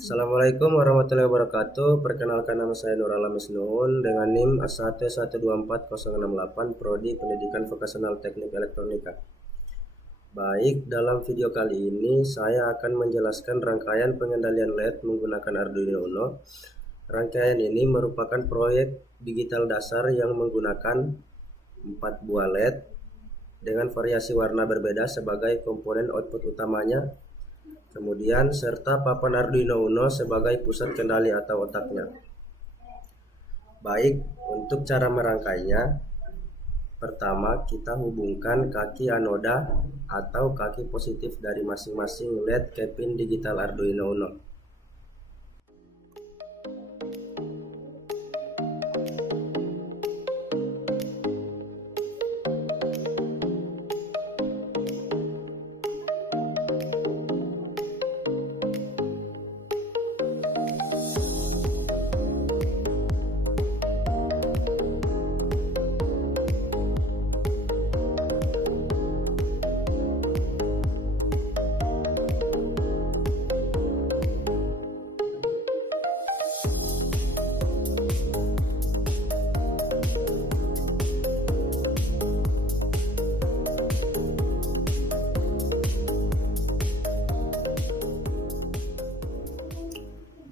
Assalamualaikum warahmatullahi wabarakatuh. Perkenalkan, nama saya Nur Alam Isnuun dengan NIM A1124068 Prodi Pendidikan Vokasional Teknik Elektronika. Baik, dalam video kali ini saya akan menjelaskan rangkaian pengendalian LED menggunakan Arduino Uno. Rangkaian ini merupakan proyek digital dasar yang menggunakan 4 buah LED dengan variasi warna berbeda sebagai komponen output utamanya, kemudian serta papan Arduino Uno sebagai pusat kendali atau otaknya. Baik, untuk cara merangkainya, pertama kita hubungkan kaki anoda atau kaki positif dari masing-masing LED ke pin digital Arduino Uno.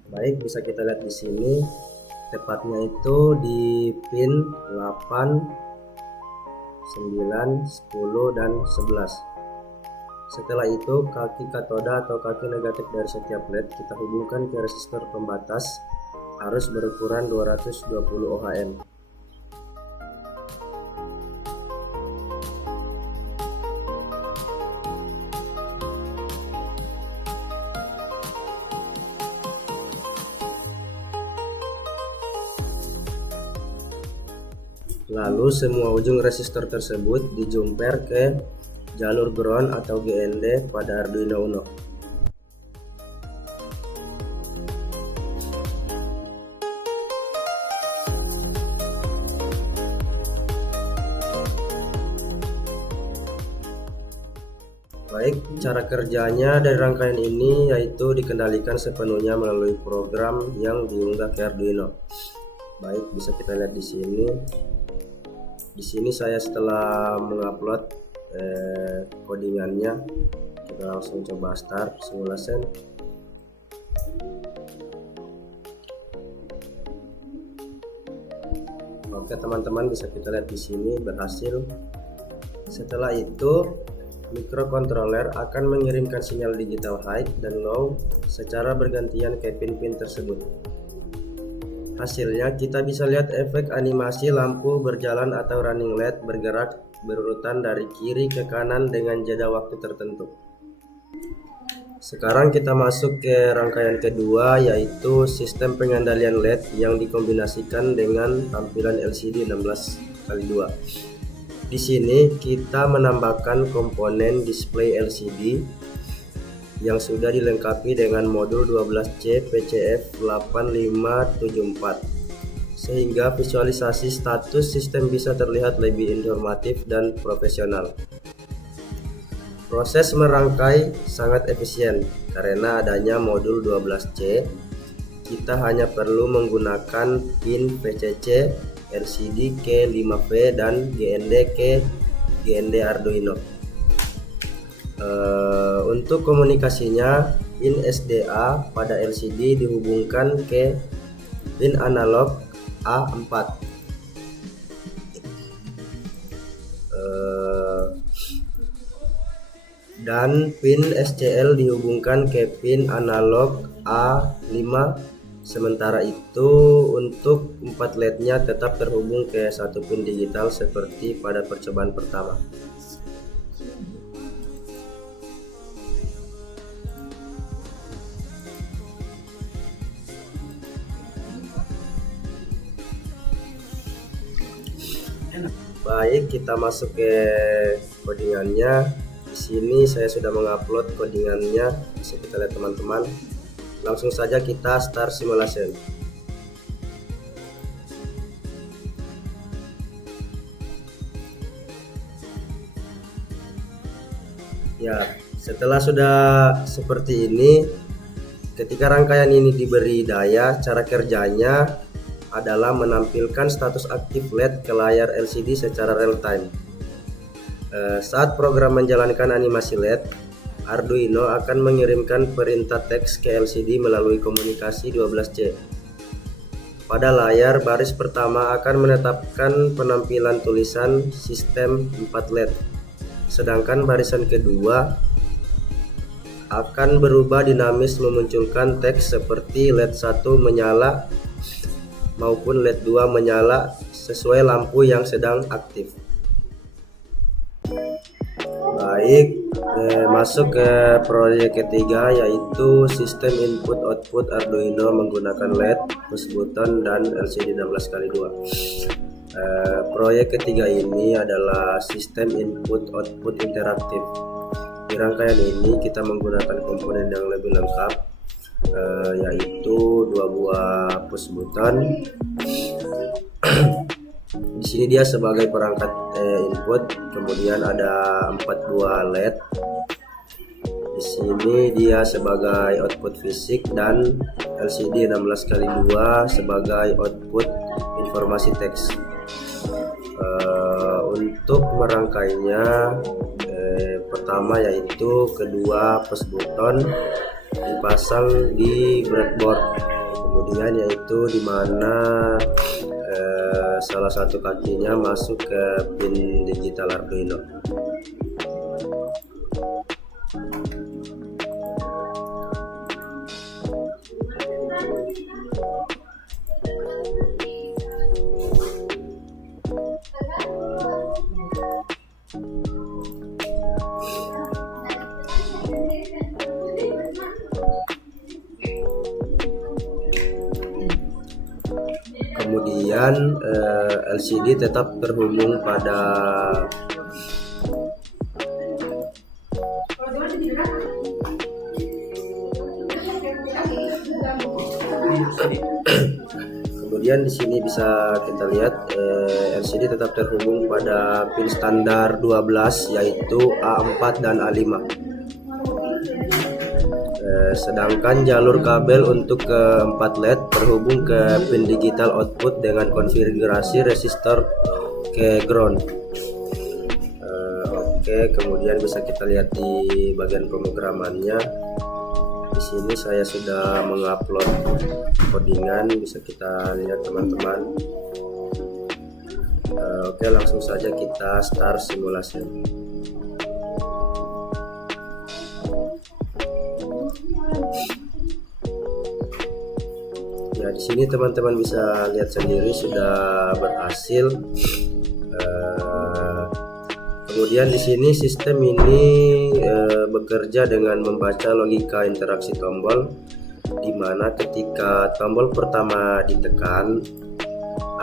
Baik, bisa kita lihat di sini, tepatnya itu di pin 8, 9, 10, dan 11. Setelah itu, kaki katoda atau kaki negatif dari setiap LED kita hubungkan ke resistor pembatas arus berukuran 220 ohm. Lalu semua ujung resistor tersebut dijumper ke jalur ground atau GND pada Arduino Uno. Baik, cara kerjanya dari rangkaian ini yaitu dikendalikan sepenuhnya melalui program yang diunggah ke Arduino. Baik, bisa kita lihat di sini. Di sini saya setelah mengupload codingannya, kita langsung coba start simulation. Oke teman-teman, bisa kita lihat di sini berhasil. Setelah itu mikrokontroler akan mengirimkan sinyal digital high dan low secara bergantian ke pin-pin tersebut. Hasilnya kita bisa lihat efek animasi lampu berjalan atau running LED bergerak berurutan dari kiri ke kanan dengan jeda waktu tertentu. Sekarang kita masuk ke rangkaian kedua, yaitu sistem pengendalian LED yang dikombinasikan dengan tampilan LCD 16x2. Di sini kita menambahkan komponen display LCD yang sudah dilengkapi dengan modul 12C PCF8574 sehingga visualisasi status sistem bisa terlihat lebih informatif dan profesional. Proses merangkai sangat efisien karena adanya modul 12C. Kita hanya perlu menggunakan pin VCC, LCD ke 5V dan GND ke GND Arduino. Untuk komunikasinya, pin SDA pada LCD dihubungkan ke pin analog A4, dan pin SCL dihubungkan ke pin analog A5. Sementara itu untuk 4 LED-nya tetap terhubung ke satu pin digital seperti pada percobaan pertama. Baik, kita masuk ke codingannya. Di sini saya sudah mengupload codingannya, bisa kita lihat teman-teman. Langsung saja kita start simulation. Ya, setelah sudah seperti ini, Ketika rangkaian ini diberi daya, cara kerjanya adalah menampilkan status aktif LED ke layar LCD secara real time. Saat program menjalankan animasi LED, Arduino akan mengirimkan perintah teks ke LCD melalui komunikasi 12C. Pada layar baris pertama akan menetapkan penampilan tulisan sistem 4 LED, sedangkan barisan kedua akan berubah dinamis memunculkan teks seperti LED 1 menyala maupun LED 2 menyala sesuai lampu yang sedang aktif. Baik, masuk ke proyek ketiga, yaitu sistem input output Arduino menggunakan LED, push button, dan LCD 16x2. Proyek ketiga ini adalah sistem input output interaktif. Di rangkaian ini kita menggunakan komponen yang lebih lengkap, yaitu 2 buah push button. Di sini dia sebagai perangkat input, kemudian ada 4 buah LED. Di sini dia sebagai output fisik dan LCD 16x2 sebagai output informasi teks. Untuk merangkainya, pertama yaitu kedua push button dipasang di breadboard, kemudian yaitu dimana salah satu kakinya masuk ke pin digital Arduino. Kemudian LCD tetap terhubung pada kemudian di sini bisa kita lihat LCD tetap terhubung pada pin standar 12 yaitu A4 dan A5. Sedangkan jalur kabel untuk keempat LED terhubung ke pin digital output dengan konfigurasi resistor ke ground. Oke, kemudian bisa kita lihat di bagian pemrogramannya. Di sini saya sudah mengupload codingan, bisa kita lihat teman-teman. Oke, langsung saja kita start simulasi. Ya, di sini teman-teman bisa lihat sendiri sudah berhasil. Kemudian di sini sistem ini bekerja dengan membaca logika interaksi tombol, di mana ketika tombol pertama ditekan,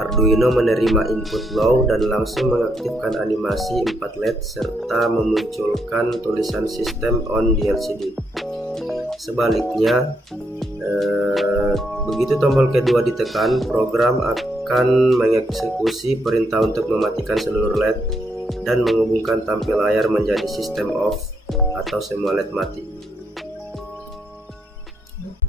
Arduino menerima input low dan langsung mengaktifkan animasi 4 LED serta memunculkan tulisan sistem on di LCD. Sebaliknya, begitu tombol kedua ditekan, program akan mengeksekusi perintah untuk mematikan seluruh LED dan menghubungkan tampil layar menjadi sistem off atau semua LED mati.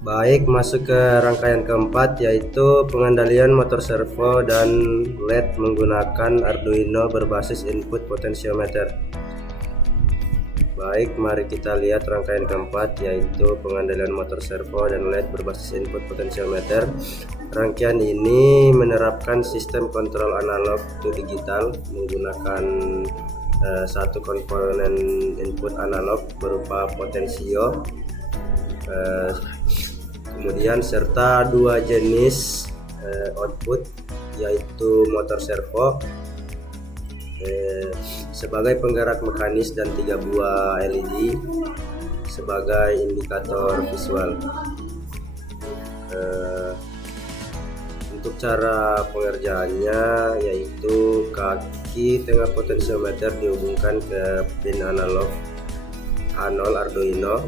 Baik, masuk ke rangkaian keempat, yaitu pengendalian motor servo dan LED menggunakan Arduino berbasis input potentiometer. Baik, mari kita lihat rangkaian keempat, yaitu pengendalian motor servo dan LED berbasis input potentiometer. Rangkaian ini menerapkan sistem kontrol analog to digital menggunakan satu komponen input analog berupa potensio, kemudian serta 2 jenis output, yaitu motor servo sebagai penggerak mekanis dan 3 buah LED sebagai indikator visual. Untuk cara pengerjaannya, yaitu kaki tengah potensiometer dihubungkan ke pin analog A0 Arduino,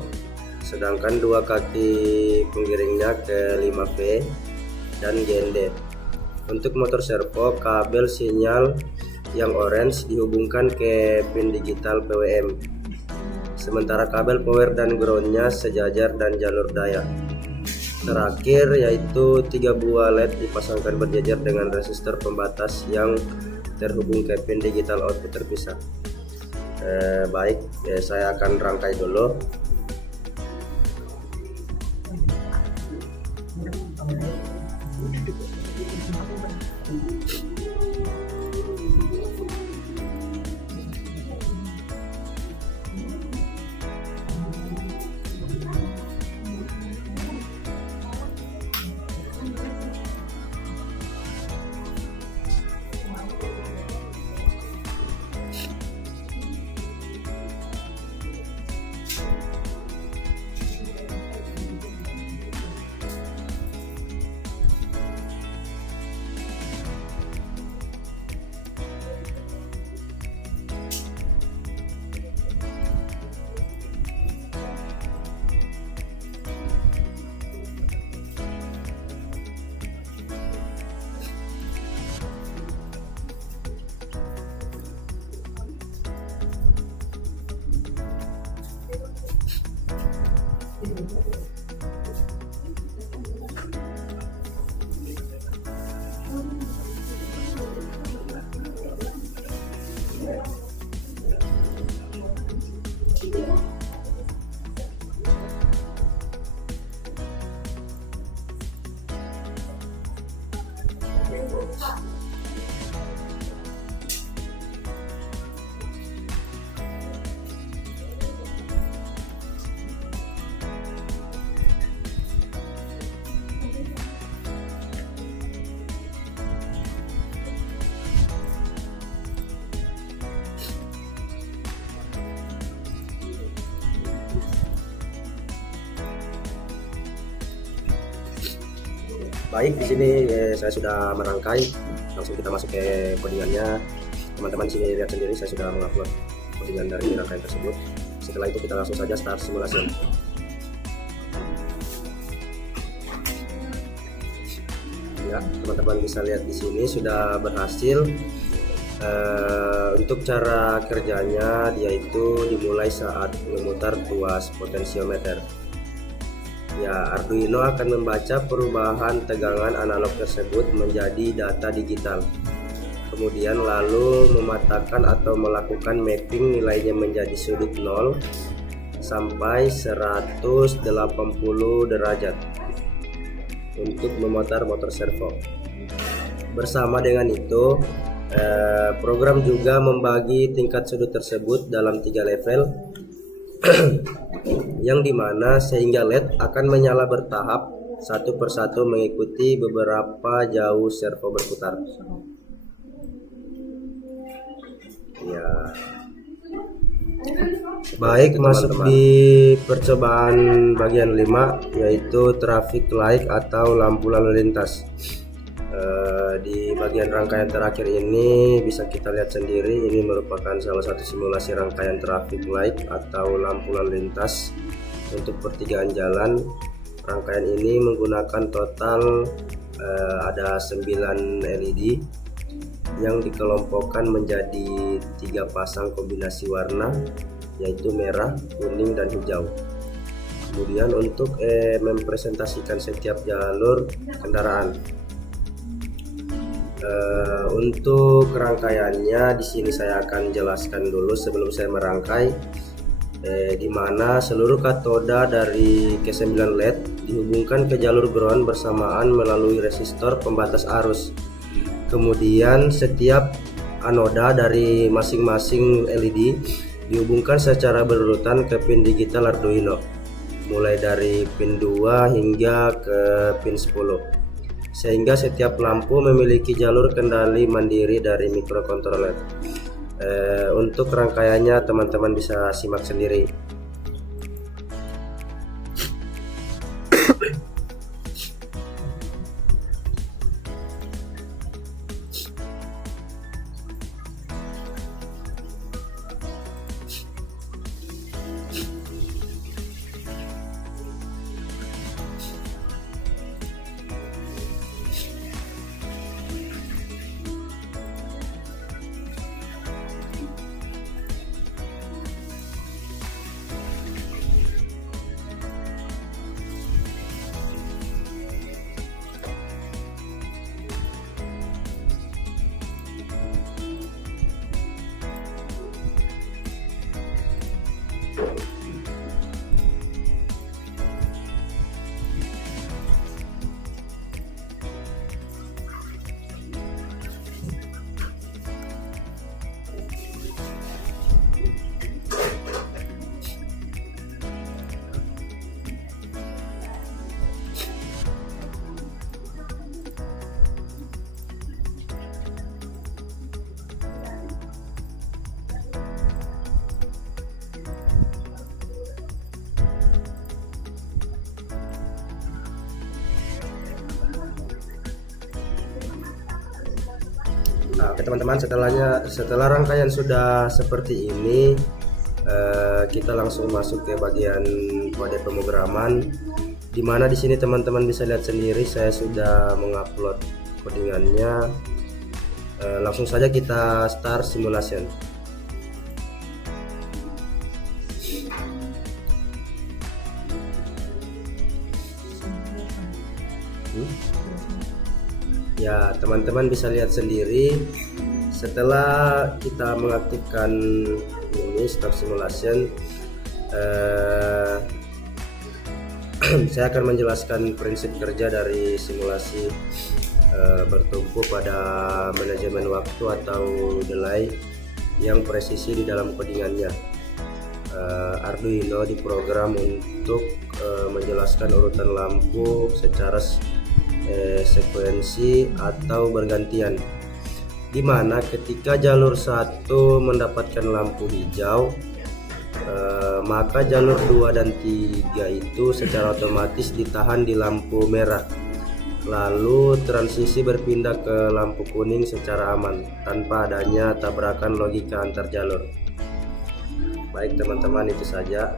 sedangkan 2 kaki penggiringnya ke 5V dan GND. Untuk motor servo, kabel sinyal yang orange dihubungkan ke pin digital PWM, sementara kabel power dan groundnya sejajar dan jalur daya. terakhir yaitu 3 buah LED dipasangkan berjejer dengan resistor pembatas yang terhubung ke pin digital output terpisah. Baik, saya akan rangkai dulu. Baik, di sini saya sudah merangkai. Langsung kita masuk ke codingannya. Teman-teman sini lihat sendiri, saya sudah mengupload codingan dari rangkaian tersebut. Setelah itu kita langsung saja start simulasi. Ya, teman-teman bisa lihat di sini sudah berhasil. Untuk cara kerjanya, yaitu dimulai saat memutar tuas potensiometer. Ya, Arduino akan membaca perubahan tegangan analog tersebut menjadi data digital. Kemudian lalu mematahkan atau melakukan mapping nilainya menjadi sudut 0 sampai 180 derajat untuk memutar motor servo. Bersama dengan itu, program juga membagi tingkat sudut tersebut dalam 3 level yang dimana sehingga LED akan menyala bertahap satu persatu mengikuti beberapa jauh servo berputar. Ya, baik, masuk di percobaan bagian 5, yaitu traffic light atau lampu lalu lintas. Di bagian rangkaian terakhir ini bisa kita lihat sendiri, ini merupakan salah satu simulasi rangkaian traffic light atau lampu lalu lintas untuk pertigaan jalan. Rangkaian ini menggunakan total ada 9 LED yang dikelompokkan menjadi 3 pasang kombinasi warna, yaitu merah, kuning, dan hijau. Kemudian untuk mempresentasikan setiap jalur kendaraan. Untuk rangkaiannya di sini saya akan jelaskan dulu sebelum saya merangkai, di mana seluruh katoda dari K9 LED dihubungkan ke jalur ground bersamaan melalui resistor pembatas arus. Kemudian setiap anoda dari masing-masing LED dihubungkan secara berurutan ke pin digital Arduino, mulai dari pin 2 hingga ke pin 10. Sehingga setiap lampu memiliki jalur kendali mandiri dari microcontroller. Untuk rangkaiannya teman-teman bisa simak sendiri. Nah, oke teman-teman, setelah rangkaian sudah seperti ini, kita langsung masuk ke bagian kode pemrograman, di mana di sini teman-teman bisa lihat sendiri saya sudah mengupload codingannya. Langsung saja kita start simulation. Ya, teman-teman bisa lihat sendiri setelah kita mengaktifkan ini start simulation. Saya akan menjelaskan prinsip kerja dari simulasi bertumpu pada manajemen waktu atau delay yang presisi di dalam codingannya. Arduino diprogram untuk menjelaskan urutan lampu secara sekuensi atau bergantian, di mana ketika jalur 1 mendapatkan lampu hijau, maka jalur 2 dan 3 itu secara otomatis ditahan di lampu merah, lalu transisi berpindah ke lampu kuning secara aman tanpa adanya tabrakan logika antar jalur. Baik teman-teman, itu saja.